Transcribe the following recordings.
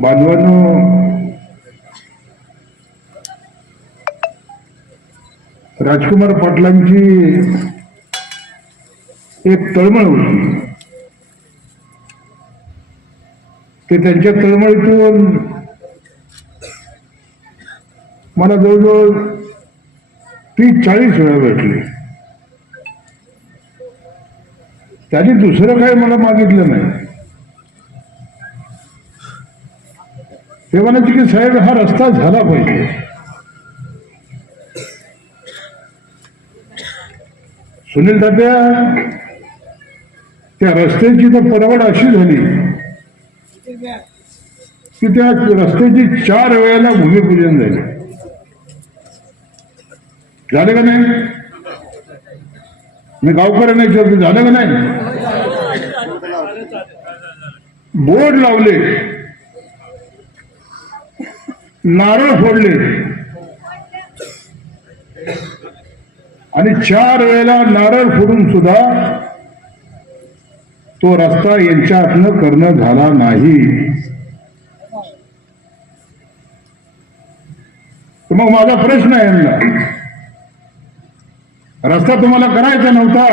बांधवांनो, राजकुमार पाटलांची एक तळमळ होती. ते त्यांच्या तळमळीतून मला जवळजवळ 30-40 वेळा भेटले. त्यांनी दुसरं काही मला मागितलं नाही. ते म्हणायचे की साहेब, हा रस्ता झाला पाहिजे. सुनील तात्या, त्या रस्त्याची तर परवड अशी झाली की त्या रस्त्याची 4 वेळेला भूमिपूजन झाले का नाही? मी गावकऱ्यांना विचारतो, झालं का नाही? बोर्ड लावले, नारळ फोडले आणि 4 वेळेला नारळ फोडून सुद्धा तो रस्ता यांच्या हातनं करणं झाला नाही. तर मग माझा प्रश्न आहे यांना, रस्ता तुम्हाला करायचा नव्हता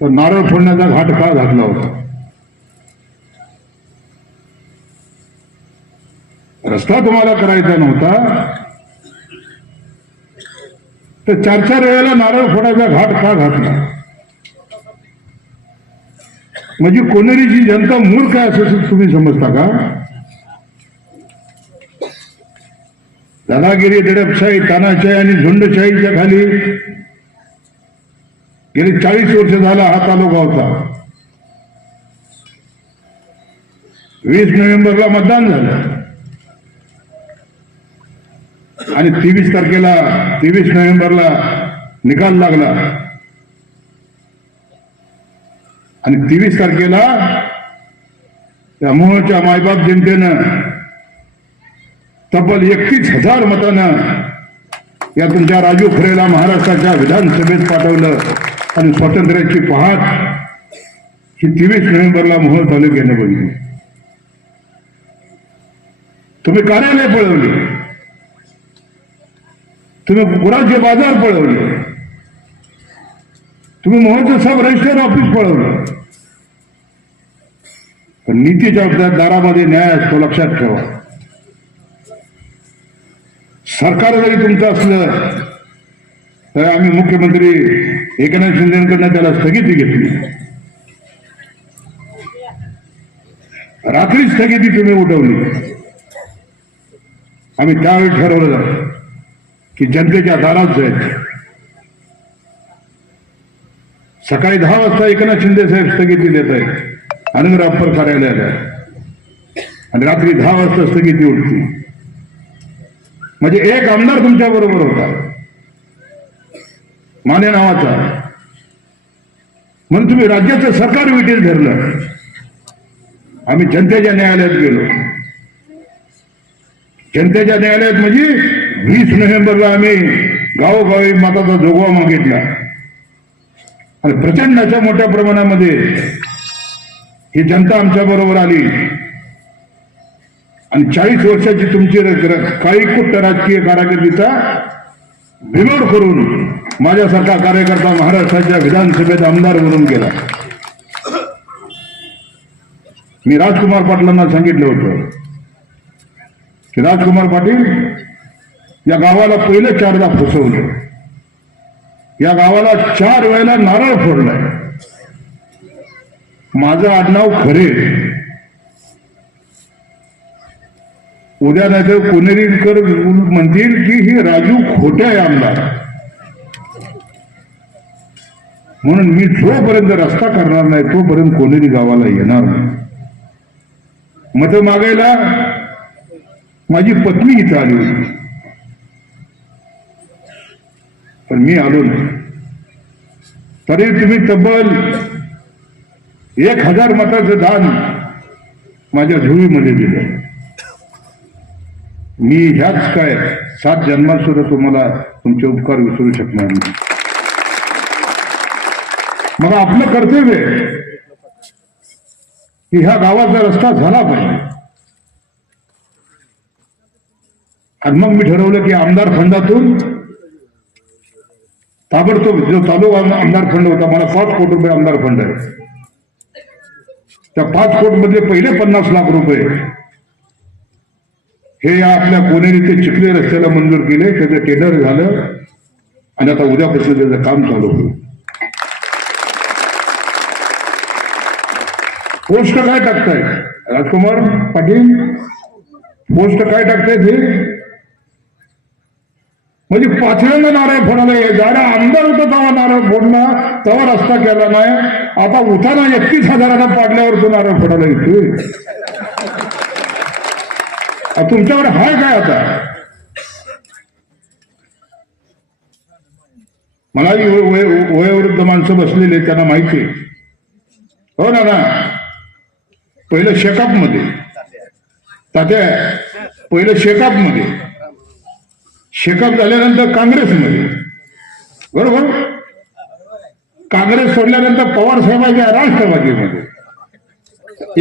तर नारळ फोडण्याचा घाट का घातला होता? रस्ता तुम्हाला करायचा नव्हता तर 4-4 वेळेला नारळ फोडायचा घाट का घातला? म्हणजे कोणेरीची जनता मूर्ख आहे असं तुम्ही समजता का? दादागिरी, दडपशाही, तानाशाही आणि झुंडशाहीच्या खाली गेली 40 वर्ष झाला हा तालुका होता. 20 नोव्हेंबरला मतदान झालं आणि 23 नोव्हेंबरला निकाल लागला आणि 23 तारखेला त्या मोहच्या मायबाप जनतेनं तब्बल 31,000 मतानं या तुमच्या राजू खरेला महाराष्ट्राच्या विधानसभेत पाठवलं आणि स्वातंत्र्याची पहाट ही 23 नोव्हेंबरला मोहोळ तालुक्यानं बघितली. तुम्ही कार्यालय पळवले, तुम्ही गुरांचे बाजार पळवले, तुम्ही मोहोळचं सब रजिस्टर ऑफिस पळवलं. पण नीतीच्या दारामध्ये न्याय असतो, लक्षात ठेवा. सरकार जरी तुमचं असलं तर आम्ही मुख्यमंत्री एकनाथ शिंदेकडनं त्याला स्थगिती घेतली. रात्री स्थगिती तुम्ही उठवली. आम्ही त्यावेळी ठरवलं की जनतेच्या दारात जायचं. सकाळी 10 वाजता एकनाथ शिंदे साहेब स्थगिती देत आहेत अनंगराप्पर कार्यालयाला आणि रात्री 10 वाजता स्थगिती उठती. म्हणजे एक आमदार तुमच्या बरोबर होता, माने नावाचा, म्हणून तुम्ही राज्याचं सरकार विटीत धरलं. आम्ही जनतेच्या न्यायालयात गेलो. जनतेच्या न्यायालयात म्हणजे 20 नोव्हेंबरला आम्ही गावोगावी मताचा जोगवा मागितला आणि प्रचंड अशा मोठ्या प्रमाणामध्ये ही जनता आमच्या बरोबर आली आणि 40 वर्षाची तुमची काळीकुट्ट राजकीय कारकिर्दीचा बिमोड करून माझ्यासारखा कार्यकर्ता महाराष्ट्राच्या विधानसभेत आमदार म्हणून गेला. मी राजकुमार पाटलांना सांगितलं होतं की राजकुमार पाटील, या गावाला पहिलं 4दा फसवलं, या गावाला 4 वेळेला नारळ फोडलाय. माझं आडनाव खरे, उद्या नाही तर कोनेरीकर म्हणतील की ही राजू खोटे आहे आमदार. म्हणून मी जोपर्यंत रस्ता करणार नाही तोपर्यंत कोनेरी गावाला येणार नाही. मतं मागायला माझी पत्नी इथं आली होती पण मी आलो नाही. तरी तुम्ही तब्बल 1000 मताचं दान माझ्या झुळीमध्ये दिलं. मी ह्याच काय 7 जन्मात सुद्धा तुम्हाला तुमचे उपकार विसरू शकणार नाही. मग आपलं कर्तव्य की ह्या गावाचा रस्ता झाला पाहिजे. आणि मग मी ठरवलं की आमदार फंडातून ताबडतोब जो चालू आमदार फंड होता, मला 5 कोटी रुपये आमदार फंड आहे, त्या 5 कोटी मधले पहिले 50 लाख रुपये हे या आपल्या कोनेरी ते चिखली रस्त्याला मंजूर केले. त्याचं टेंडर झालं आणि आता उद्यापासून त्याचं काम चालू होईल. पोस्ट काय टाकताय राजकुमार पाटील? पोस्ट काय टाकताय ते? म्हणजे 5व्यांदा नारळ फोडायला जायला आमदार होता तेव्हा नारळ फोडला, तेव्हा रस्ता केला नाही. आता उठाना 31,000 पाडल्यावर तो नारळ फोडायला येतोय. तुमच्याकडे हाय काय? आता मला वयोवृद्ध माणसं बसलेले, त्यांना माहिती आहे. हो ना ना. पहिलं शेकाप मध्ये तात्या, पहिलं शेकाप मध्ये, शेकाप झाल्यानंतर काँग्रेसमध्ये, बरोबर. काँग्रेस सोडल्यानंतर पवार साहेबांच्या राष्ट्रवादीमध्ये,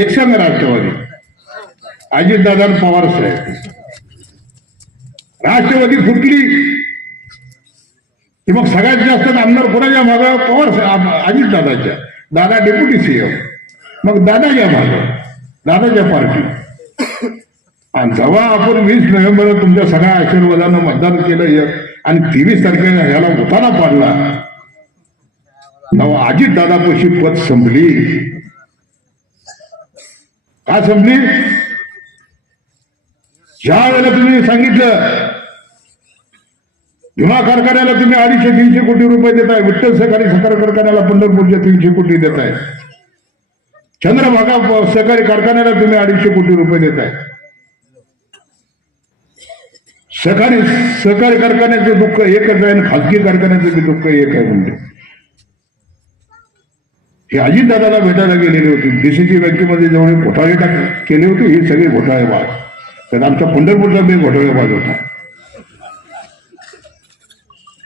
एकसंघ राष्ट्रवादी, अजितदादा पवार साहेब. राष्ट्रवादी फुटली की मग सगळ्यात जास्त आमदार कोणाच्या मागं? पवार साहेब, अजितदादाच्या. दादा डेप्युटी सीएम, मग दादाच्या मागं, दादाच्या पार्टी. आणि जेव्हा आपण 20 नोव्हेंबरला तुमच्या सगळ्या आशीर्वादानं मतदान केलं आणि 23 तारखेला ह्याला उताना पाडला, तेव्हा अजितदादापाशी पद संपली. का संपली? ज्या वेळेला तुम्ही सांगितलं भीमा कारखान्याला तुम्ही 250-300 कोटी रुपये देताय, विठ्ठल सहकारी साखर कारखान्याला पंढरपूरच्या 300 कोटी देताय, चंद्रभागा सहकारी कारखान्याला तुम्ही 250 कोटी रुपये देताय. सहकारी कारखान्याचं दुःख एकच आहे आणि खाजगी कारखान्याचं दुःख एक आहे. म्हणजे हे अजितदादाला भेटायला गेलेले होते. डीसीसी बँकेमध्ये जेवढे घोटाळे केले होते, हे सगळे घोटाळेबाज. तर आमच्या पंढरपूरचा बी घोटाळेबाज होता.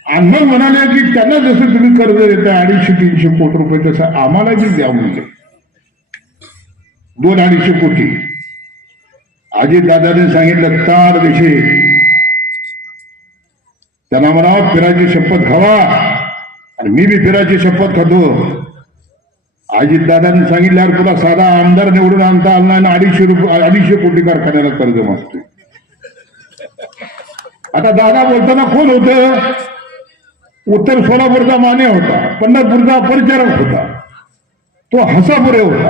आणि मग म्हणाले की त्यांना जसं तुम्ही कर्ज देताय 250-300 कोटी रुपये, तसं आम्हाला बी द्या म्हणजे 200-250 कोटी. अजितदादाने सांगितलं तार दिशे, त्यांना म्हणा फिरायची शपथ खावा, आणि मी बी फिरायची शपथ खातो. अजितदादांनी सांगितल्यावर तुला साधा आमदार निवडून आणता आला नाही, 250 कोटी कारखान्याला कर्ज मागतोय. आता दादा बोलताना कोण होतं? उत्तर सोलापूरचा माने होता, पंढरपूरचा परिचारक होता, तो हसापुरे होता.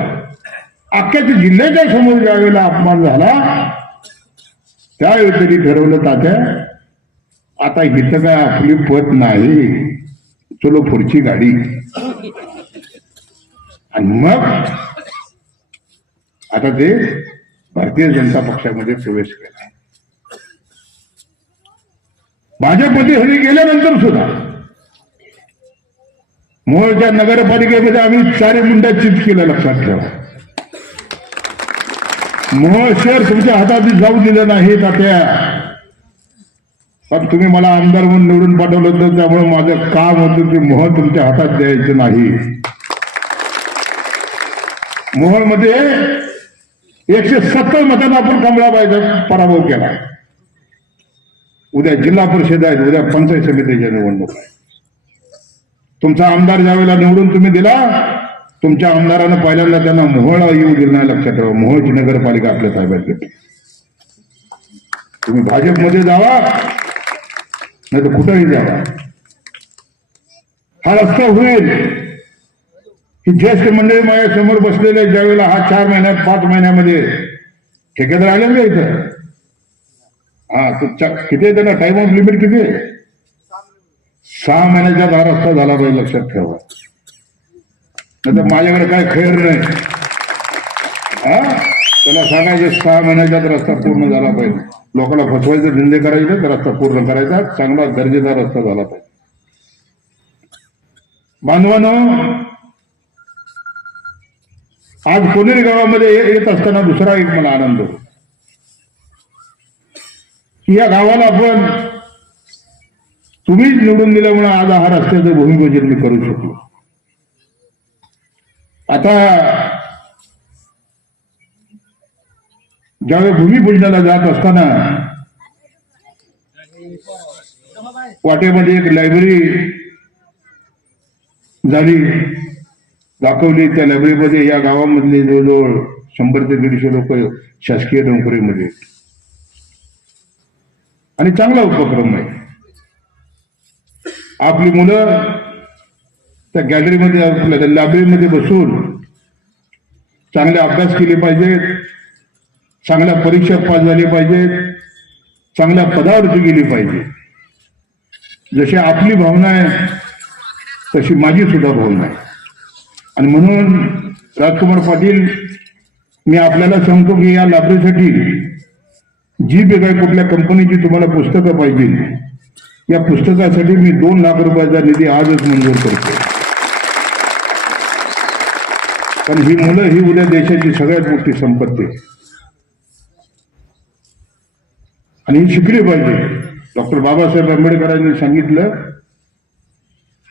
अख्ख्या जिल्ह्याच्या समोर ज्या वेळेला अपमान झाला, त्यावेळी त्यांनी ठरवलं तात्या आता इथं काय आपली पत नाही, चलो पुढची गाडी. आणि मग आता ते भारतीय जनता पक्षामध्ये प्रवेश केला. भाजपमध्ये हल्ली गेल्यानंतर सुद्धा मोहोळच्या नगरपालिकेमध्ये आम्ही 4 मुंड्या चिप्स केल्या, लक्षात ठेवा. मोहोळ शहर तुमच्या हातात जाऊ दिलं नाही तात्या. पण तुम्ही मला आमदार म्हणून निवडून पाठवलं होतं, त्यामुळे माझं काम होतं की मोहोळ तुमच्या हातात द्यायचं नाही. मोहोळमध्ये 170 मतांना आपण कमळाबाईचा पराभव केला. उद्या जिल्हा परिषद आहेत, उद्या पंचायत समितीच्या निवडणूक आहे. तुमचा आमदार ज्यावेळेला निवडून तुम्ही दिला, तुमच्या आमदारानं पहिल्यांदा त्यांना मोहोळ येऊ दिलं नाही, लक्षात ठेवा. मोहोळची नगरपालिका आपल्या ताब्यात घेतली. तुम्ही भाजपमध्ये जावा नाही तर कुठंही जावा, हा रस्ता होईल. ही ज्येष्ठ मंडळी माझ्या समोर बसलेले, ज्यावेळेला हा 4 महिन्यात 5 महिन्यामध्ये ठेकेदार आले ना इथं, हा किती आहे त्यांना टाइम ऑफ लिमिट किती आहे? 6 महिन्याचा हा रस्ता झाला पाहिजे, लक्षात ठेवा. नाही तर माझ्याकडे काय खैर नाही. हा त्याला सांगायचं 6 महिन्याचा रस्ता पूर्ण झाला पाहिजे. लोकांना फसवायचे धंदे करायचे, तर रस्ता पूर्ण करायचा, चांगला दर्जेदार रस्ता झाला पाहिजे. बांधवांनो, आज कोनेरी गावामध्ये येत असताना दुसरा एक मला आनंद होतो. या गावाला आपण तुम्हीच निवडून दिल्यामुळे आज हा रस्त्याचं भूमिपूजन मी करू शकलो. आता ज्यावेळी भूमिपूजनाला जात असताना वाटेमध्ये एक लायब्ररी झाली, दाखवली. त्या लायब्ररीमध्ये या गावामधले जवळजवळ 100 ते 150 लोक शासकीय नोकरीमध्ये आहेत. आणि चांगला उपक्रम आहे. आपली मुलं त्या गॅलरीमध्ये, आपल्या लायब्ररीमध्ये बसून चांगले अभ्यास केले पाहिजेत, चांगल्या परीक्षा पास झाली पाहिजेत, चांगल्या पदावरती गेली पाहिजे. जशी आपली भावना आहे तशी माझी सुद्धा भावना आहे. आणि म्हणून राजकुमार पाटील, मी आपल्याला सांगतो की या लायब्ररीसाठी जी बी काही कुठल्या कंपनीची तुम्हाला पुस्तकं पाहिजे, या पुस्तकासाठी मी 2 लाख रुपयाचा निधी आजच मंजूर करतो. कारण ही मुलं ही उद्या देशाची सगळ्यात मोठी संपत्ती आहे आणि ही शिकली पाहिजे. डॉक्टर बाबासाहेब आंबेडकरांनी सांगितलं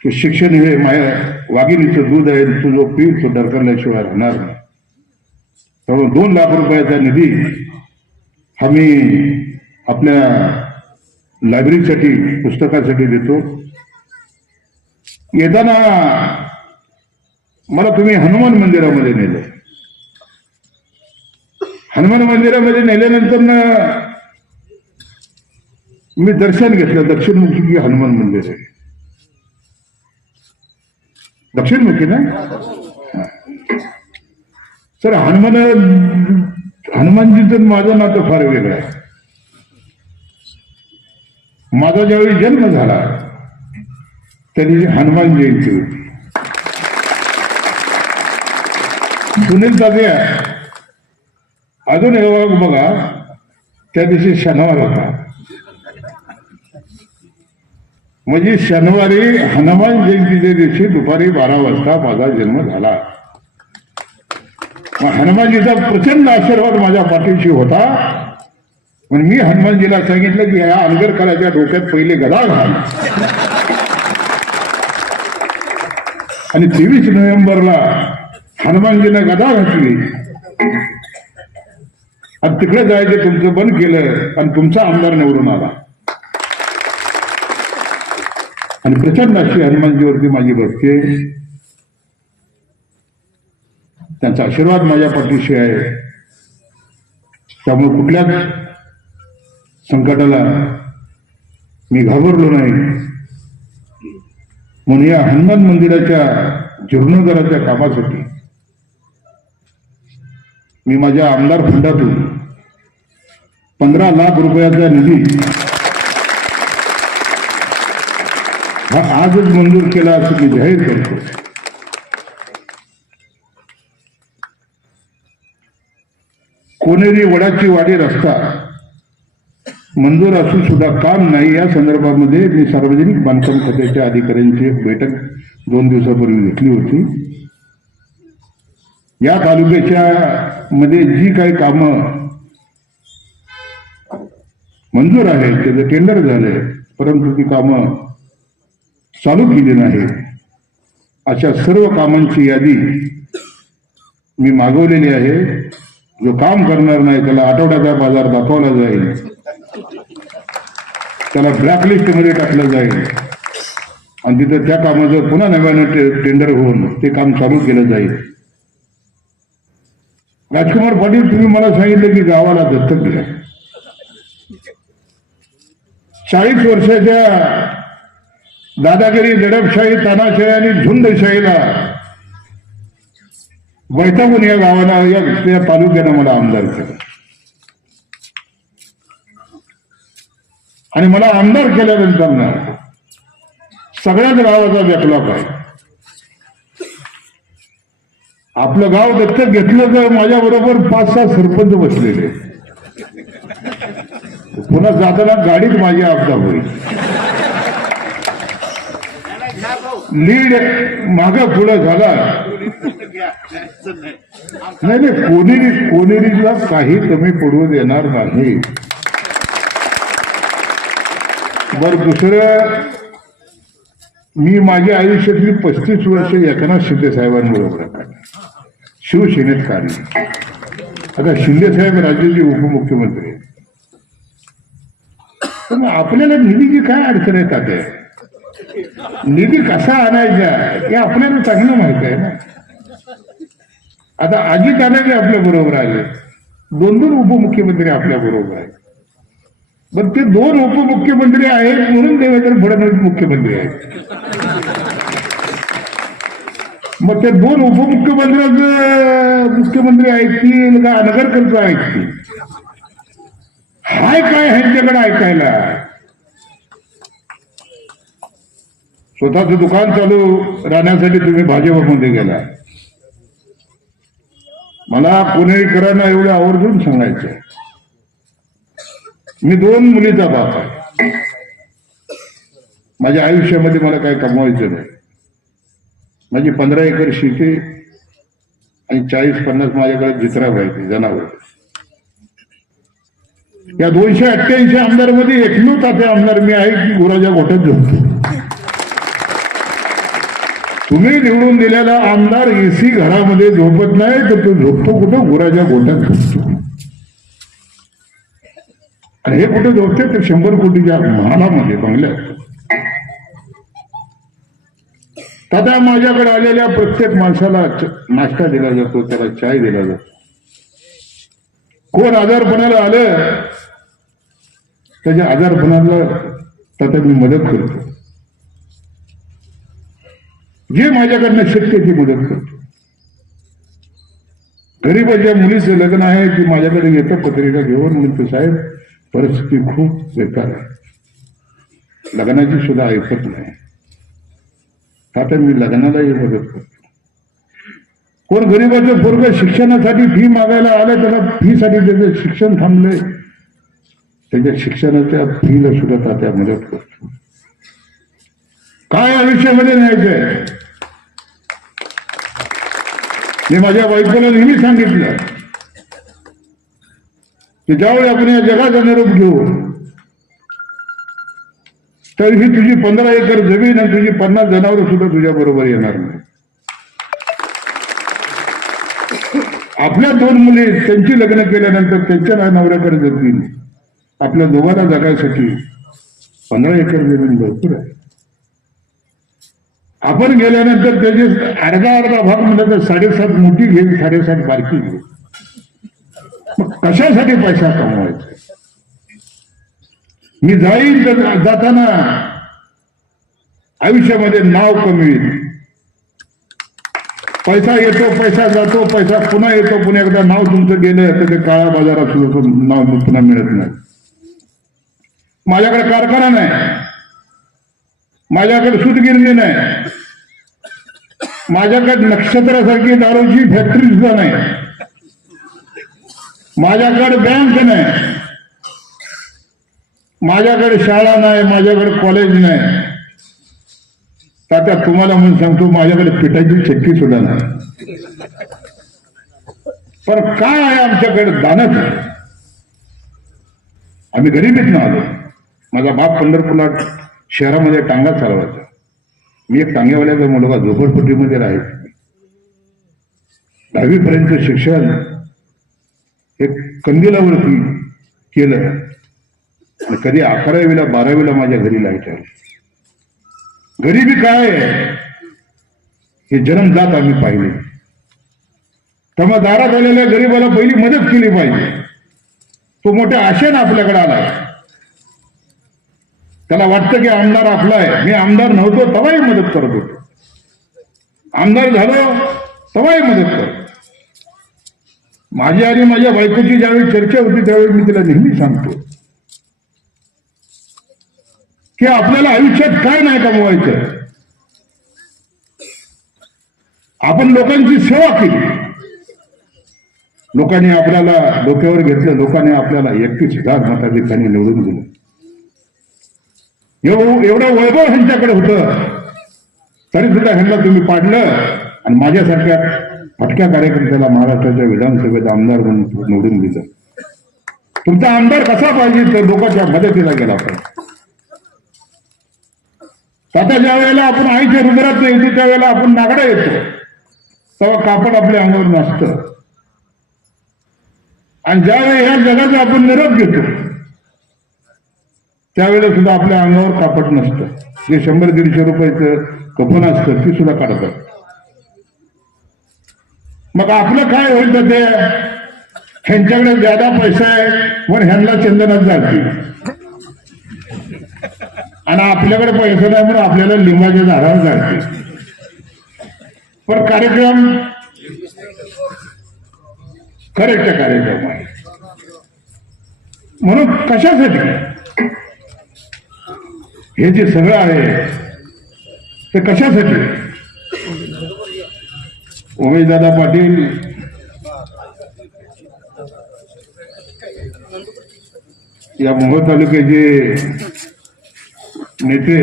की शिक्षण हे वाघिणीचं दूध आहे, तो जो पीठ तो डरकल्याशिवाय राहणार नाही. त्यामुळे 2 लाख रुपयाचा निधी हा मी आपल्या लायब्ररीसाठी, पुस्तकासाठी देतो. येताना मला तुम्ही हनुमान मंदिरामध्ये नेलं. हनुमान मंदिरामध्ये नेल्यानंतर मी दर्शन घेतलं. दक्षिणमुखी हनुमान मंदिर आहे. दक्षिणमुखी ना सर. हनुमानजीचं माझं नातं फार वेगळं आहे. माझा ज्यावेळी जन्म झाला त्या दिवशी हनुमान जयंती होती. सुनील तात्या अजून बघा, त्या दिवशी शनिवार होता. म्हणजे शनिवारी हनुमान जयंतीच्या दिवशी दुपारी 12 वाजता माझा जन्म झाला. हनुमानजीचा प्रचंड आशीर्वाद माझ्या पाठीशी होता. पण मी हनुमानजीला सांगितलं की या अनगरकराच्या डोक्यात पहिले गदा घाल. आणि 23 नोव्हेंबरला हनुमानजीने गदा घातली आणि तिकडे जायचं तुमचं बंद केलं आणि तुमचा आमदार निवडून आला. आणि प्रचंड अशी हनुमानजीवरती माझी भक्ती आहे. त्यांचा आशीर्वाद माझ्या पाठीशी आहे. त्यामुळे कुठल्याच संकटाला मी घाबरलो नाही. म्हणून या हनुमान मंदिराच्या जीर्णोद्धाराच्या कामासाठी मी माझ्या आमदार फंडातून 15 लाख रुपयाचा निधी हा आजच मंजूर केला असं मी जाहीर करतो. कोणेरी वडाची वाडी रस्ता मंजूर असून सुद्धा काम नाही. या संदर्भामध्ये मी सार्वजनिक बांधकाम खात्याच्या अधिकाऱ्यांची एक बैठक 2 दिवसापूर्वी घेतली होती. या तालुक्याच्या मध्ये जी काही कामं मंजूर आहेत त्याचं टेंडर झाले, परंतु ती कामं चालू केली नाही. अशा सर्व कामांची यादी मी मागवलेली आहे. जो काम करणार नाही त्याला आठवड्याचा बाजार दाखवला जाईल, त्याला ब्लॅकलिस्ट मध्ये टाकलं जाईल आणि तिथं त्या कामाचं पुन्हा नव्यानं टेंडर होऊन ते काम चालू केलं जाईल. राजकुमार पाटील, तुम्ही मला सांगितलं की गावाला दत्तक घ्या. 40 वर्षाच्या दादागिरी, दडपशाही, तानाशाही आणि झुंडशाहीला वैतागून या गावाला, या तालुक्यानं मला आमदार केलं. आणि मला आमदार केल्यानंतर ना सगळ्याच गावाचा बॅकलॉग आहे. आपलं गाव दत्तक घेतलं तर माझ्या बरोबर 5-6 सरपंच बसलेले. पुन्हा जाताना गाडीत माझी अपघात होईल. लीड मागं पुढं झाला नाही. कोणेरीला काही कमी पडू देणार नाही. बर, दुसरं, मी माझ्या आयुष्यातली 35 वर्ष एकनाथ शिंदे साहेबांबरोबर शिवसेनेत काढली. आता शिंदे साहेब राज्याचे उपमुख्यमंत्री आहेत. पण आपल्याला निधीची काय अडचण आहे तात्या? निधी कसा आणायचा हे आपल्याला चांगलं माहित आहे ना. आता अजित आनंद आपल्या बरोबर आले, 2 उपमुख्यमंत्री आपल्या बरोबर आहेत. पण ते 2 उपमुख्यमंत्री आहेत म्हणून देवेंद्र फडणवीस मुख्यमंत्री आहेत. मग ते 2 उपमुख्यमंत्र्यांचं मुख्यमंत्री ऐकतील का नगरकरचं ऐकतील? हाय काय ह्यांच्याकडे ऐकायला? स्वतःच दुकान चालू राहण्यासाठी तुम्ही भाजपमध्ये गेला. मला पुणेकरांना एवढं आवर्जून सांगायचं, मी 2 मुलीचा बाप आहे. माझ्या आयुष्यामध्ये मला काय कमवायचं नाही. माझी 15 एकर शेती आणि 40-50 माझ्याकडे जित्रा पाहिजे जनावर. या 288 आमदार मध्ये एकमेव तात्या आमदार मी आहे की गुराच्या गोठ्यात झोपतो. तुम्ही निवडून दिलेला आमदार एसी घरामध्ये झोपत नाही, तर तो झोपतो कुठं? गुराच्या गोठ्यात झोपतो. आणि हे कुठे झोपते? तर 100 कोटीच्या महालामध्ये बंगल्यात. तात्या माझ्याकडे आलेल्या प्रत्येक माणसाला नाश्ता दिला जातो, त्याला चाय दिला जातो. कोण आजारपणाला आलं त्याच्या आजारपणाला तात्या मी मदत करतो. जे माझ्याकडनं शक्य ती मदत करतो. गरीबाच्या मुलीचं लग्न आहे ती माझ्याकडे येतं पत्रिका घेऊन, म्हणतो साहेब परिस्थिती खूप बेकार आहे, लग्नाची सुद्धा ऐकत नाही. आता मी लग्नालाही मदत करतो. कोण गरीबाचं पोरगं शिक्षणासाठी फी मागायला आलं, त्याला फीसाठी त्याचं शिक्षण थांबलंय, त्याच्या शिक्षणाच्या फीला सुद्धा तात्या मदत करतो. काय आयुष्यामध्ये न्यायचंय? मी माझ्या बायकोला नेहमी सांगितलं की ज्यावेळी आपण या जगाचा निरोप घेऊ तर ही तुझी 15 एकर जमीन आणि तुझी 50 जनावर सुद्धा तुझ्या बरोबर येणार नाही. आपल्या 2 मुली त्यांची लग्न केल्यानंतर त्यांच्या नवऱ्याकडे जातील. आपल्या दोघांना जगायसाठी 15 एकर जमीन भरपूर आहे. आपण गेल्यानंतर त्याचे अर्धा भाग म्हणलं तर 7.5 मोठी घेईल, 7.5 बारकी घेईल. मग कशासाठी पैसा कमवायचा? मी जाईल तर जाताना आयुष्यामध्ये नाव कमी येईल. पैसा येतो, पैसा जातो, पैसा पुन्हा येतो. पुन्हा एकदा नाव तुमचं गेलं तर ते काळ्या बाजारात सुद्धा नाव पुन्हा मिळत नाही. माझ्याकडे कारखाना नाही, माझ्याकडे सूतगिरणी नाही, माझ्याकडे नक्षत्रासारखी दारूची फॅक्टरी सुद्धा नाही, माझ्याकडे बँक नाही, माझ्याकडे शाळा नाही, माझ्याकडे कॉलेज नाही. तात्या तुम्हाला म्हणून सांगतो माझ्याकडे पिठाची चक्की सुद्धा नाही. पण काय आहे आमच्याकडे? दानच आहे. आम्ही गरिबीत ना आलो. माझा बाप पंढरपूरला शहरामध्ये टांगा चालवायचा. मी एक टांगेवाल्याचा मुलगा, झोपडपट्टीमध्ये राहायचा. 10वी पर्यंत शिक्षण एक कंदिलावरती केलं आणि कधी 11वीला 12वीला माझ्या घरी लाईट आली. गरिबी काय आहे हे जन्मजात आम्ही पाहिले. त्यामुळे दारात आलेल्या गरीबाला पहिली मदत केली पाहिजे. तो मोठ्या आशेनं आपल्याकडे आला. त्याला वाटतं की आमदार आपला आहे. मी आमदार नव्हतो तेव्हाही मदत करत होतो, आमदार झालो तेव्हाही मदत करतो. माझी आणि माझ्या बायकोची ज्यावेळी चर्चा होती त्यावेळी मी तिला नेहमी सांगतो की आपल्याला आयुष्यात काय नाही कमवायचं. आपण लोकांची सेवा केली, लोकांनी आपल्याला डोक्यावर घेतलं, लोकांनी आपल्याला 31,000 मताधिकांनी निवडून दिलं. एवढं वैभव ह्यांच्याकडे होतं तरी सुद्धा ह्यांना तुम्ही पाडलं आणि माझ्यासारख्या फटक्या कार्यकर्त्याला महाराष्ट्राच्या विधानसभेत आमदार म्हणून निवडून दिलं. तुमचा आमदार कसा पाहिजे तर लोकांच्या मदतीला गेला पाहिजे. आता ज्या वेळेला आपण आईच्या रुद्रात येतो त्यावेळेला आपण नागडा येतो तेव्हा कापड आपल्या अंगावर नसतं. आणि ज्यावेळी ह्या जगाचा आपण निरोप घेतो त्यावेळेला सुद्धा आपल्या अंगावर कापड नसतं. जे 100-150 रुपयाचं कपन असतं ती सुद्धा काढतात. मग आपलं काय होईल तर ते ह्यांच्याकडे ज्यादा पैसा आहे वर ह्यांना चंदनात जातील आणि आपल्याकडे पैसा नाही म्हणून आपल्याला लिंबाच्या झाडावर जातील. पण कार्यक्रम करेक्ट कार्यक्रम आहे. म्हणून कशासाठी हे जे सगळं आहे ते कशासाठी? उमेशदादा पाटील या मोहोळ तालुक्याचे नेते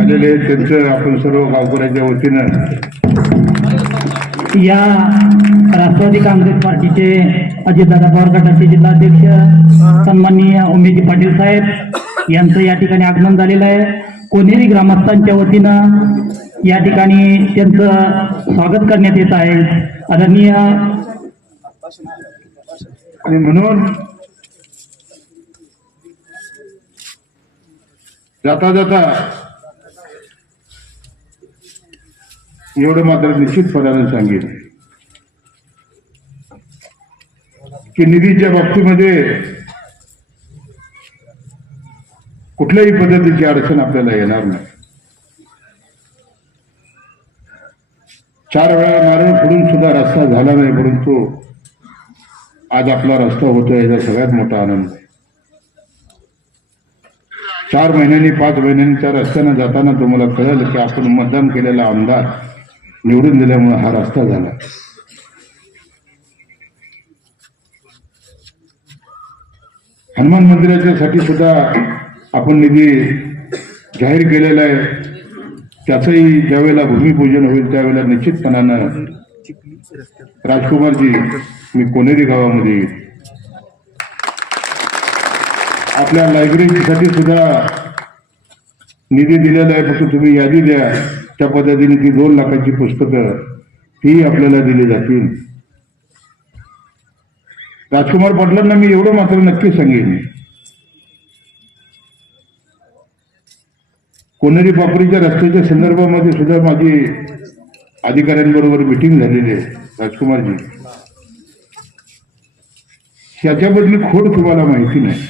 आलेले त्यांचं आपण सर्व गावकऱ्यांच्या वतीनं या राष्ट्रवादी काँग्रेस पार्टीचे अजितदादा पवार गटाचे जिल्हाध्यक्ष सन्माननीय उमेशजी पाटील साहेब यांचं या ठिकाणी आगमन झालेलं आहे. कोणेरी ग्रामस्थांच्या वतीनं या ठिकाणी त्यांचं स्वागत करण्यात येत आहे. आदरणीय आणि म्हणून जाता जाता एवढं मात्र निश्चितपणाने सांगेन की निधीच्या बाबतीमध्ये कुठल्याही पद्धतीची अडचण आपल्याला येणार नाही. 4 वेळा नारळ फोडून सुद्धा रस्ता झाला नाही, परंतु आज आपला रस्ता होतोय याचा सगळ्यात मोठा आनंद आहे. 4 महिन्यांनी 5 महिन्यांच्या रस्त्यानं जाताना तुम्हाला कळलं की आपण मतदान केलेला आमदार निवडून दिल्यामुळे हा रस्ता झाला. हनुमान मंदिराच्यासाठी सुद्धा आपण निधी जाहीर केलेला आहे. त्याचंही ज्यावेळेला भूमिपूजन होईल त्यावेळेला निश्चितपणानं राजकुमारजी मी कोणेरी गावामध्ये येईल. आपल्या लायब्ररीसाठी सुद्धा निधी दिलेला आहे. फक्त तुम्ही यादी द्या, त्या पद्धतीने ती 2 लाखाची पुस्तकं ही आपल्याला दिली जातील. राजकुमार पाटलांना मी एवढं मात्र नक्की सांगेन, कोणेरी पापरीच्या रस्त्याच्या संदर्भामध्ये सुद्धा माझी अधिकाऱ्यांबरोबर मिटिंग झालेली आहे. राजकुमारजी, ह्याच्याबद्दली खोड तुम्हाला माहिती नाही.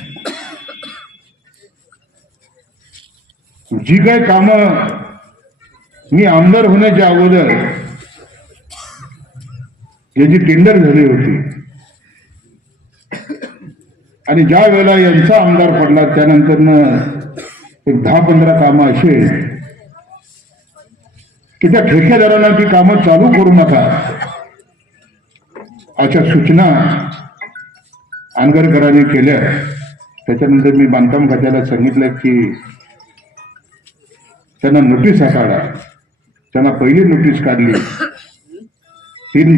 जी काय कामं मी आमदार होण्याच्या अगोदर याची टेंडर झाली होती आणि ज्या वेळेला यांचा आमदार पडला त्यानंतर एक 10-15 कामं अशी की त्या ठेकेदारांना ती कामं चालू करू नका अशा सूचना आंगरकरांनी केल्या. त्याच्यानंतर मी बांधकाम खात्याला सांगितलं की त्यांना नोटीस काढा. त्यांना पहिली नोटीस काढली.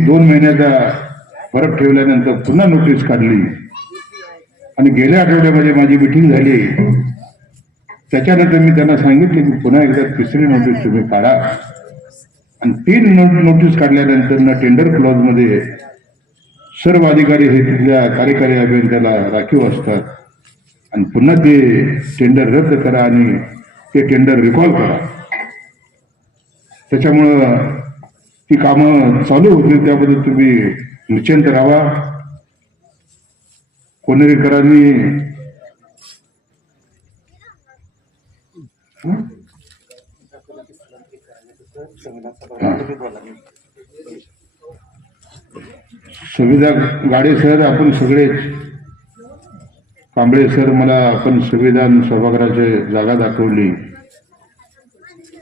2 महिन्याचा फरक ठेवल्यानंतर पुन्हा नोटीस काढली आणि गेल्या आठवड्यामध्ये माझी मिटिंग झाली. त्याच्यानंतर मी त्यांना सांगितले की पुन्हा एकदा 3री नोटीस तुम्ही काढा आणि 3 नोटीस काढल्यानंतर टेंडर क्लॉज मध्ये सर्व अधिकारी हे तिथल्या कार्यकारी अभियंत्याला राखीव असतात आणि पुन्हा ते टेंडर रद्द करा आणि ते टेंडर रिकॉल करा. त्याच्यामुळं ती कामं चालू होतील, त्याबद्दल तुम्ही निश्चिंत राहा. कोणेरीकरांनी संविधान गाडे सर, आपण सगळेच, कांबळे सर, मला आपण संविधान सभागृहाची जागा दाखवली.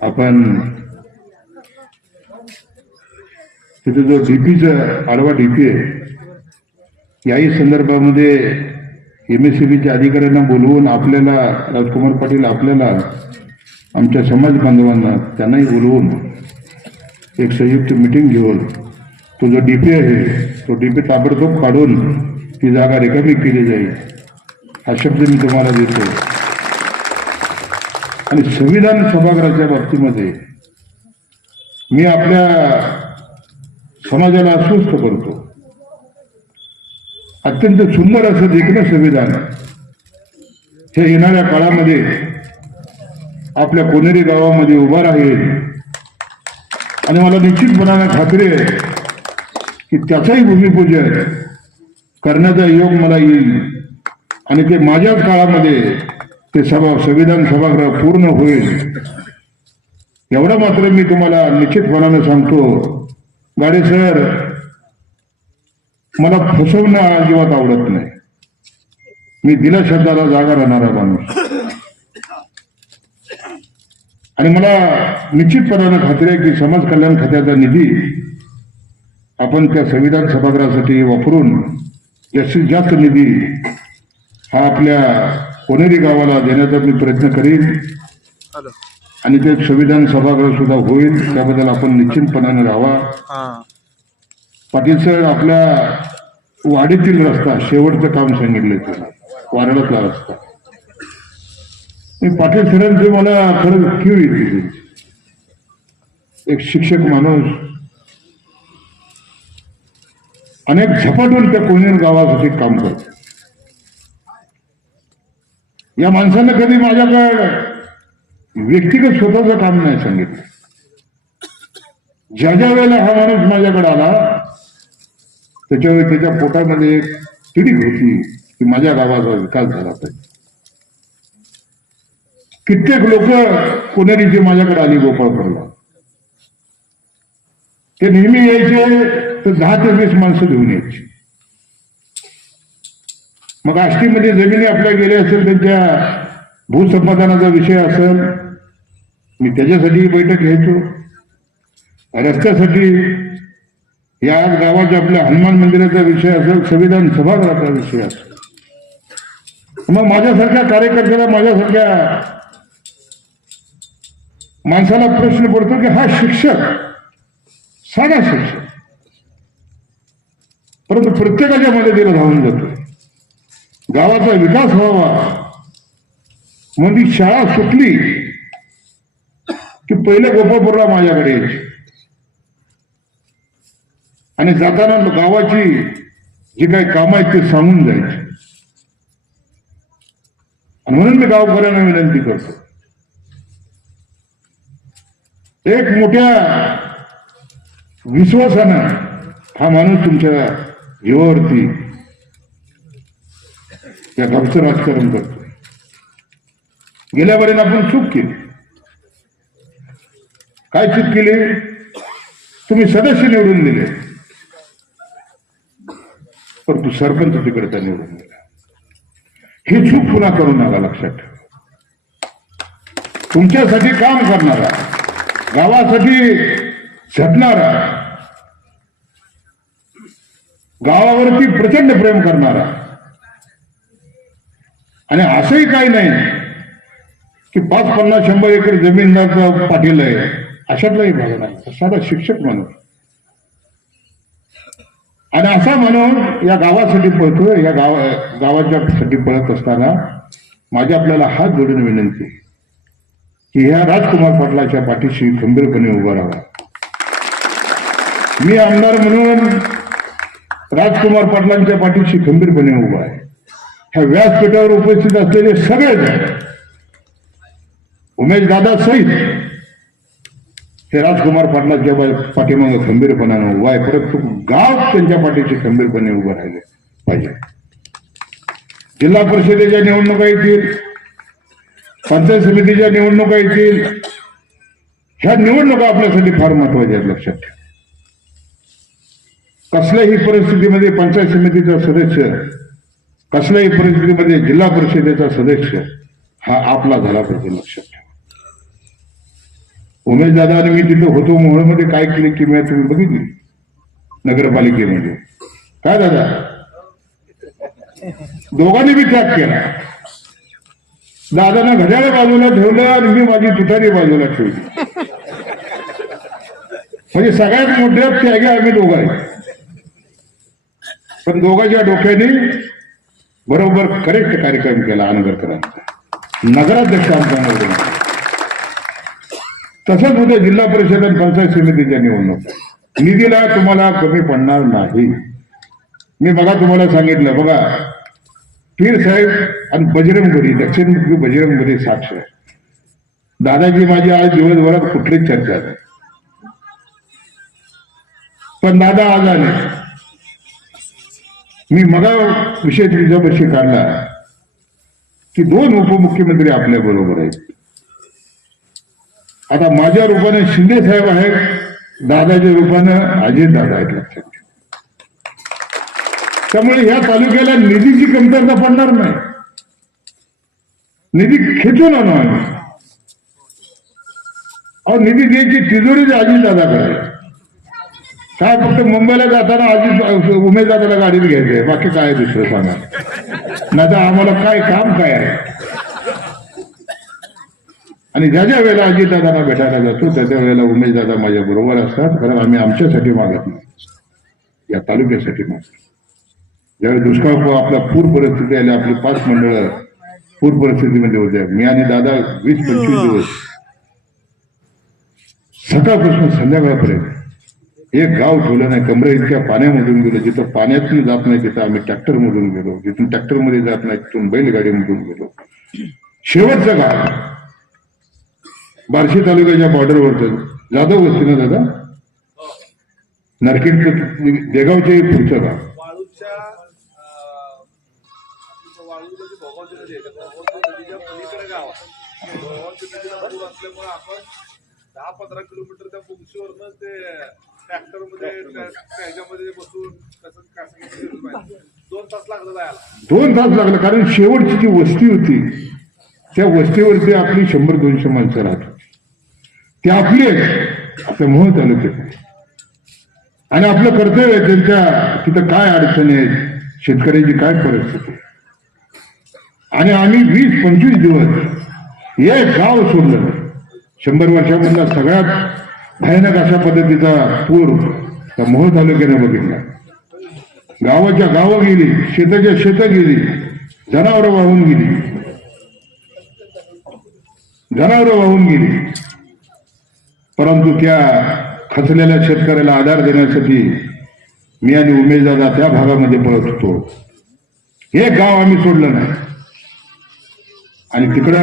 आपण तिथे जो डीपीचा आडवा डीपी आहे याही संदर्भामध्ये MSCBच्या अधिकाऱ्यांना बोलवून आपल्याला, राजकुमार पाटील आपल्याला, आमच्या समाज बांधवांना त्यांनाही बोलवून एक संयुक्त मिटिंग घेऊन तो जो डीपी आहे तो डीपी ताबडतोब काढून ती जागा रिकामी केली जाईल हा शब्द मी तुम्हाला देतो. आणि संविधान सभागृहाच्या बाबतीमध्ये मी आपल्या समाजाला आश्वस्त करतो, अत्यंत सुंदर असं देखणं संविधान हे येणाऱ्या काळामध्ये आपल्या कोनेरी गावामध्ये उभा राहील आणि मला निश्चितपणाने खात्री आहे की त्याचाही भूमिपूजन करण्याचा योग मला येईल आणि ते माझ्याच काळामध्ये ते संविधान सभागृह पूर्ण होईल. एवढं मात्र मी तुम्हाला निश्चितपणाने सांगतो, गाडे सर, मला फसवणं अजिबात आवडत नाही. मी दिल्या शब्दाला जागा राहणारा माणूस आणि मला निश्चितपणाने खात्री आहे की समाज कल्याण खात्याचा निधी आपण त्या संविधान सभागृहासाठी वापरून जास्तीत जास्त निधी हा आपल्या कोनेरी गावाला देण्याचा मी प्रयत्न करीन आणि ते संविधान सभागृह सुद्धा होईल. त्याबद्दल आपण निश्चितपणाने राहावा. पाटील सर, आपल्या वाडीतील रस्ता शेवटचं काम सांगितलं तुला, वारणातला रस्ता. मी पाटील सरांचे मला खरंच कीव येते. एक शिक्षक माणूस अनेक झपाटून त्या कोनेर गावासाठी काम करतो. या माणसानं कधी माझ्याकडे व्यक्तिगत स्वतःचं काम नाही सांगितलं. ज्या ज्या वेळेला हा माणूस माझ्याकडे आला त्याच्यावेळी त्याच्या पोटामध्ये एक तिडीक होती की माझ्या गावाचा विकास झाला पाहिजे. कित्येक लोक कोनेरीची माझ्याकडे आली गोपाळपूरला. ते नेहमी यायचे तर 10 ते 20 माणसं घेऊन यायची. मग आष्टीमध्ये जमिनी आपल्या गेल्या असेल, त्यांच्या भूसंपादनाचा विषय असेल, मी त्याच्यासाठी बैठक घ्यायचो. रस्त्यासाठी या गावाच्या आपल्या हनुमान मंदिराचा विषय असेल, संविधान सभागृहाचा विषय असेल, मग माझ्यासारख्या कार्यकर्त्याला, माझ्यासारख्या माणसाला प्रश्न पडतो की हा शिक्षक, साधा शिक्षक, परंतु प्रत्येकाच्या मदतीला धावून जातो. गावाचा विकास व्हावा म्हणून ती शाळा सुटली की पहिले गोपाळपूरला माझ्याकडे यायची आणि जाताना गावाची जी काही कामं आहेत ते सांगून जायची. आणि म्हणून मी गावकऱ्यांना विनंती करतो, एक मोठ्या विश्वासानं हा माणूस तुमच्या जीवावरती या गावचं राजकारण करतो. गेल्या वेळेला आपण चूक केली. काय चूक केली? तुम्ही सदस्य निवडून दिले, परंतु सरपंच तिकडचा निवडून दिला. ही चूक पुन्हा करू नका, लक्षात ठेवा. तुमच्यासाठी काम करणारा, गावासाठी झटणारा, गावावरती प्रचंड प्रेम करणारा, आणि असंही काही नाही की 5-50-100 एकर जमीनदारचा पाटील आहे, अशातलाही भाग नाही. साधा शिक्षक माणूस आणि असा माणूस या गावासाठी पळतोय. या गावाच्या साठी पळत असताना माझी आपल्याला हात जोडून विनंती की ह्या राजकुमार पाटलाच्या पाठीशी खंबीरपणे उभा राहा. मी आमदार म्हणून राजकुमार पाटलांच्या पाठीशी खंबीरपणे उभा आहे. ह्या व्यासपीठावर उपस्थित असलेले सगळेच, उमेश दादा सहित, हे राजकुमार पाटलाच्या पाठीमागे खंबीरपणाने उभा आहे. परंतु गाव त्यांच्या पाठीशी खंबीरपणे उभं राहिले पाहिजे. जिल्हा परिषदेच्या निवडणुका येतील, पंचायत समितीच्या निवडणुका येतील. ह्या निवडणुका आपल्यासाठी फार महत्वाच्या आहेत, लक्षात ठेवा. कसल्याही परिस्थितीमध्ये पंचायत समितीचा सदस्य, कसल्याही परिस्थितीमध्ये जिल्हा परिषदेचा सदस्य हा आपला झाला पाहिजे, लक्षात ठेवा. उमेश दादा आणि मी तिथे होतो मोहोळमध्ये, काय केली की मी तुम्ही बघितली नगरपालिकेमध्ये. काय दादा, दोघांनी बी त्याग केला. दादानं घड्याळ बाजूला ठेवलं आणि मी माझी तुतारी बाजूला ठेवली. म्हणजे सगळ्यात मोठ्या त्यागी आम्ही दोघं आहे. पण दोघांच्या डोक्याने बरोबर करेक्ट कार्यक्रम केला अनगरकरांचा. नगराध्यक्ष आमचा तसंच उद्या जिल्हा परिषद आणि पंचायत समितीच्या निवडणूक निधीला तुम्हाला कमी पडणार नाही. मी बघा तुम्हाला सांगितलं बघा, पीर साहेब आणि बजरंगबली, दक्षिणमुखी बजरंगबली साक्ष आहे. दादाजी माझी आज दिवसभरात कुठलीच चर्चा नाही, पण दादा आज आले. मी मगा विषय तुझ्यापाशी काढला की 2 उपमुख्यमंत्री आपल्या बरोबर आहेत. आता माझ्या रूपाने शिंदे साहेब आहेत, दादाच्या रूपानं अजित दादा आहेत. लक्षात ठेवा. त्यामुळे ह्या तालुक्याला निधीची कमतरता पडणार नाही. निधी खेचून आणू आम्ही. अहो निधी द्यायची तिजोरी अजित दादाकडे. काय फक्त मुंबईला जाताना अजित उमेदवाराला गाडीत घ्यायचंय, बाकी काय दुसरं सांगा. नाही तर आम्हाला काय काम काय आहे. आणि ज्या ज्या वेळेला अजितदादांना भेटायला जातो त्या त्या वेळेला उमेशदादा माझ्या बरोबर असतात. कारण आम्ही आमच्यासाठी मागत नाही, या तालुक्यासाठी मागतो. ज्यावेळी दुष्काळ आपला पूर परिस्थिती आली, आपली 5 मंडळ पूर परिस्थितीमध्ये होते, मी आणि दादा 20-25 दिवस सकाळपासून संध्याकाळपर्यंत एक गाव ठेवलं नाही. कमरे इतक्या पाण्यामधून गेलो, जिथं पाण्यातून जात नाही तिथं आम्ही ट्रॅक्टरमधून गेलो, जिथून ट्रॅक्टरमध्ये जात नाही तिथून बैलगाडीमधून गेलो. शेवटचं गाव बार्शी तालुक्याच्या बॉर्डरवरचं जाधव वस्ती ना दादा, नरखेडचं देगावच्या पुढचं गाव. असल्यामुळे आपण 10-15 किलोमीटर त्या बुंगशीवरनं ते ट्रॅक्टर मध्ये त्याच्यामध्ये बसून 2 तास लागलं जायला. 2 तास लागलं, कारण शेवटची जी वस्ती होती त्या वस्तीवरती आपली 100-200 माणसं राहत होती. ते आपले आपल्या मोह तालुक्यात. आणि आपलं कर्तव्य आहे त्यांच्या तिथं काय अडचणी आहेत, शेतकऱ्याची काय परिस्थिती. आणि आम्ही 20-25 दिवस एक गाव सोडलं. 100 वर्षामधला सगळ्यात भयानक अशा पद्धतीचा पूर त्या मोह तालुक्याने बघितला. गावाच्या गावं गेली, शेताच्या शेतं गेली, जनावरं वाहून गेली, परंतु त्या खचलेल्या शेतकऱ्याला आधार देण्यासाठी मी आणि उमेशदादा त्या भागामध्ये पळत होतो. हे गाव आम्ही सोडलं नाही. आणि तिकडं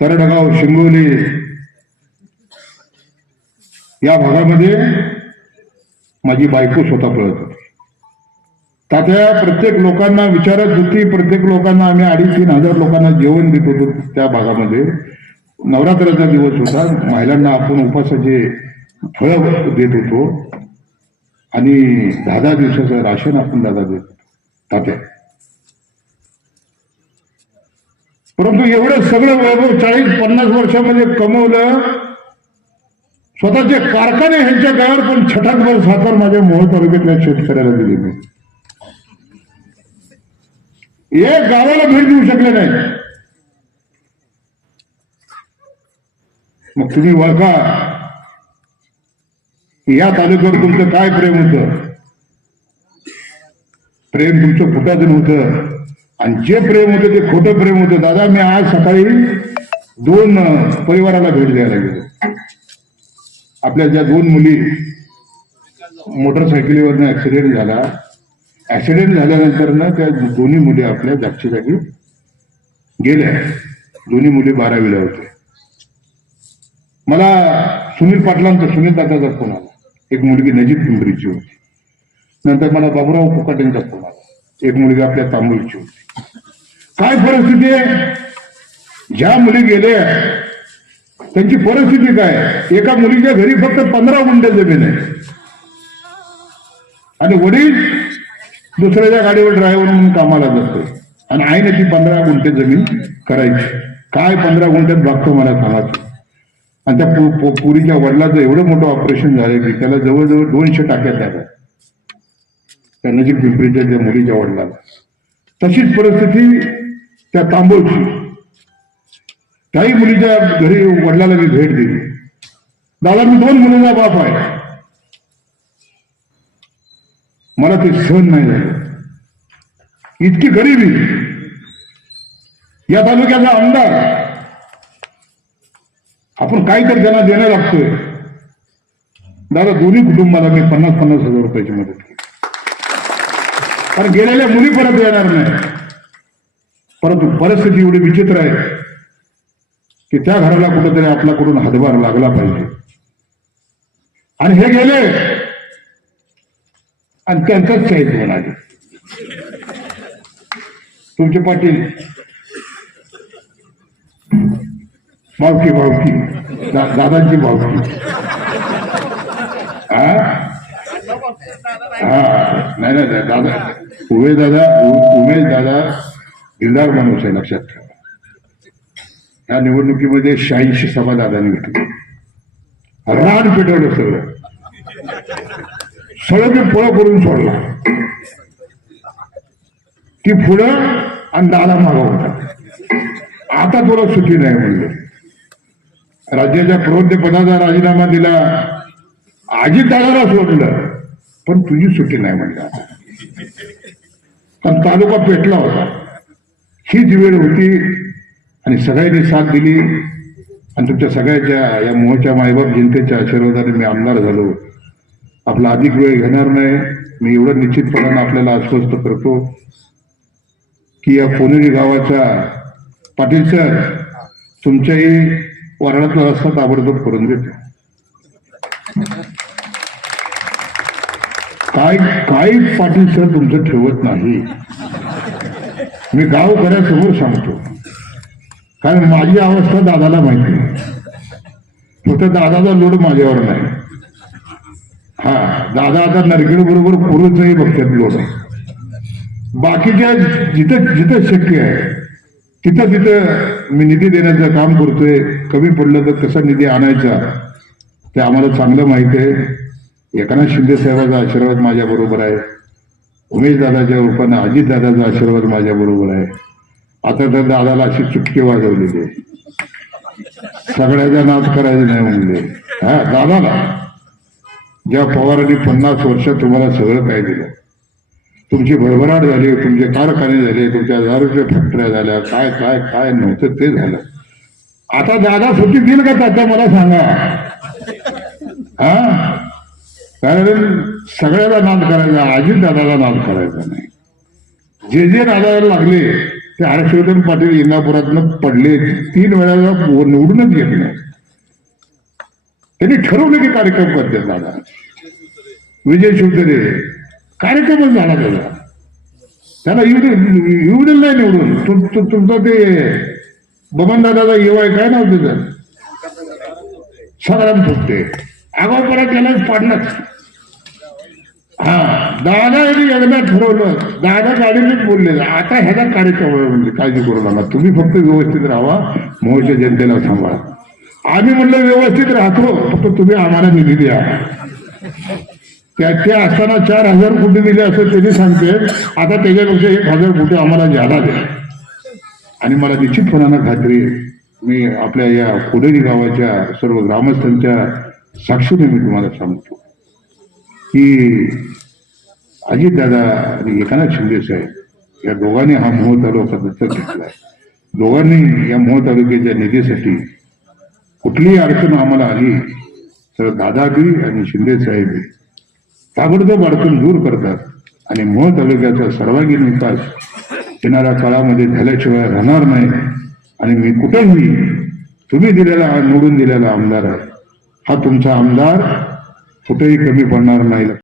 तरडगाव, शिंगोली या भागामध्ये माझी बायको स्वतः पळत होती. तात्या प्रत्येक लोकांना विचारत होती, प्रत्येक लोकांना आम्ही 2,500-3,000 लोकांना जेवण देत होतो. त्या भागामध्ये नवरात्राचा दिवस होता, महिलांना आपण उपासाचे फळं देत होतो आणि 10 दिवसाचं राशन आपण दादा देत होतो तात्या. परंतु एवढं सगळं वैभव 40-50 वर्षामध्ये कमवलं. स्वतःचे कारखाने ह्यांच्या गावावर, पण छटाकभर साखर माझ्या मोहोळ तालुक्यातल्या शेतकऱ्याला दिली मी. एक गावाला भेट देऊ शकले नाही. मग तुम्ही ओळखा या तालुक्यावर तुमचं काय प्रेम होतं. प्रेम तुमचं फुटाचं नव्हतं, आणि जे प्रेम होतं ते खोटं प्रेम होतं. दादा मी आज सकाळी 2 परिवाराला भेट द्यायला गेलो. आपल्या ज्या 2 मुली मोटरसायकलीवरनं ऍक्सिडेंट झाला, ऍक्सिडेंट झाल्यानंतर ना त्या दोन्ही मुली आपल्या जागच्या जागी गेल्या. दोन्ही मुली 12वीला होत्या. मला सुनील पाटलांचा, सुनील दादाचा फोन आला. एक मुलगी नजीक पिंपरीची होती. नंतर मला बाबूराव फुकाटेंचा फोन आला. एक मुलगी आपल्या तांबोलीची होती. काय परिस्थिती आहे, ज्या मुली गेल्या त्यांची परिस्थिती काय. एका मुलीच्या घरी फक्त 15 गुंठे जमीन आहे आणि वडील दुसऱ्याच्या गाडीवर ड्रायव्हर म्हणून कामाला जातो, आणि आईने ती 15 गुंठे जमीन करायची. काय 15 गुंठ्यात बघतो मला सांगायचं. आणि त्या पुरीच्या वडिलाचं एवढं मोठं ऑपरेशन झालं की त्याला जवळजवळ 200 टाक्यात झाल्या त्या नजीक पिंपरीच्या त्या मुलीच्या वडिलाला. तशीच परिस्थिती त्या तांबोळची. त्याही मुलीच्या घरी वडिलाला मी भेट दिली. दादा मी 2 मुलींचा बाप आहे. मला ते सहन नाही झालं. इतकी गरिबी. या तालुक्याचा आमदार आपण काहीतरी त्यांना देणं लागतोय. दादा दोन्ही कुटुंबाला मी 50,000 रुपयाची मदत केली. कारण गेलेल्या मुली परत येणार नाही. परंतु परिस्थिती एवढी विचित्र आहे की त्या घराला कुठेतरी आपल्याकडून हातभार लागला पाहिजे. आणि हे गेले आणि त्यांचंच शहीद म्हणाले. तुमचे पाटील भावकी दादांची भावकी. नाही दादा उमेश दादा दिलदार माणूस आहे, लक्षात ठेवा. या निवडणुकीमध्ये 86 सभा दादाने घेतली. रान पेटवलं सगळं मी पुढं करून सोडला. ती पुढं आणि दादा मागं होता. आता तुला सुट्टी नाही म्हणले. राज्याच्या प्रवृत्ती पदाचा राजीनामा दिला, अजितदादाला सोडलं, पण तुझी सुट्टी नाही म्हणलं. कारण तालुका पेटला होता. हीच वेळ होती आणि सगळ्यांनी साथ दिली आणि तुमच्या सगळ्याच्या या मोहच्या मायबाप जनतेच्या आशीर्वादाने मी आमदार झालो. आपला अधिक वेळ घेणार नाही. मी एवढं निश्चितपणानं आपल्याला आश्वस्त करतो की या कोनेरी गावाच्या पाटील सर तुमच्याही वारणातला रस्ता ताबडतोब करून देतो. काय पाटील सर तुमचं ठेवत नाही. मी गावकऱ्यासमोर सांगतो, कारण माझी अवस्था दादाला माहिती आहे. फक्त दादाचा लोड माझ्यावर नाही. दादा आता नरखेड बरोबर पुरुषही बघतात लोड. बाकीच्या जिथं शक्य आहे तिथं मी निधी देण्याचं काम करतोय. कमी पडलं तर कसा निधी आणायचा ते आम्हाला चांगलं माहिती आहे. एकनाथ शिंदे साहेबांचा आशीर्वाद माझ्या बरोबर आहे. उमेश दादाच्या रूपानं अजित दादाचा आशीर्वाद माझ्या बरोबर आहे. आता तर दादाला अशी चुटकी वाजवलेली आहे, सगळ्याचा नाद करायचं नाही म्हणले. दादाला ज्या पवारांनी 50 वर्ष तुम्हाला सगळं काय दिलं, तुमची भरभराट झाली, तुमचे कारखाने झाले, तुमच्या दारूच्या फॅक्टऱ्या झाल्या, काय काय काय नव्हतं ते झालं. आता दादा सुट्टी देईल का त्याचा मला सांगा. कारण सगळ्याला नाद करायचा, अजित दादाला नाद करायचा नाही. जे नादाला लागले ते हर्षवर्धन पाटील इंदापुरातनं पडले, 3 वेळाला निवडूनच येत नाही. त्यांनी ठरवलं की कार्यक्रम करते दादा. विजय शिवतरे कार्यक्रमच झाला त्याला येऊ दिलं नाही निवडून. तुमचं ते बबन दादाचा येवाय काय नाव तुझं, सगळ्यात फुटते आगाव परत त्यालाच पाडलाच. दादा यांनी एकदा ठरवलं, दादा गाडीनेच बोलले आता ह्याचा कार्यक्रम म्हणजे काळजी करू नका, तुम्ही फक्त व्यवस्थित राहा, मोहच्या जनतेला सांभाळा. आम्ही म्हणलं व्यवस्थित राहतो, फक्त तुम्ही आम्हाला निधी द्या. त्याचे असताना 4,000 कोटी दिले असं त्यांनी सांगते. आता त्याच्यापेक्षा 1,000 कोटी आम्हाला ज्यादा द्या. आणि मला निश्चितपणानं खात्री आहे, मी आपल्या या कोनेरी गावाच्या सर्व ग्रामस्थांच्या साक्षीने मी तुम्हाला सांगतो की अजितदादा आणि एकनाथ शिंदे साहेब या दोघांनी हा मोह तालुका दत्तक घेतलाय. दोघांनी या मोह तालुक्याच्या निधीसाठी कुठलीही अडचण आम्हाला आली तर दादाबी आणि शिंदे साहेब ताबडतोब अडचण दूर करतात आणि मोह तालुक्याचा सर्वांगीण विकास येणाऱ्या काळामध्ये झाल्याशिवाय राहणार नाही. आणि मी कुठेही तुम्ही निवडून दिलेला आमदार आहे, हा तुमचा आमदार कुठेही कमी पडणार नाही.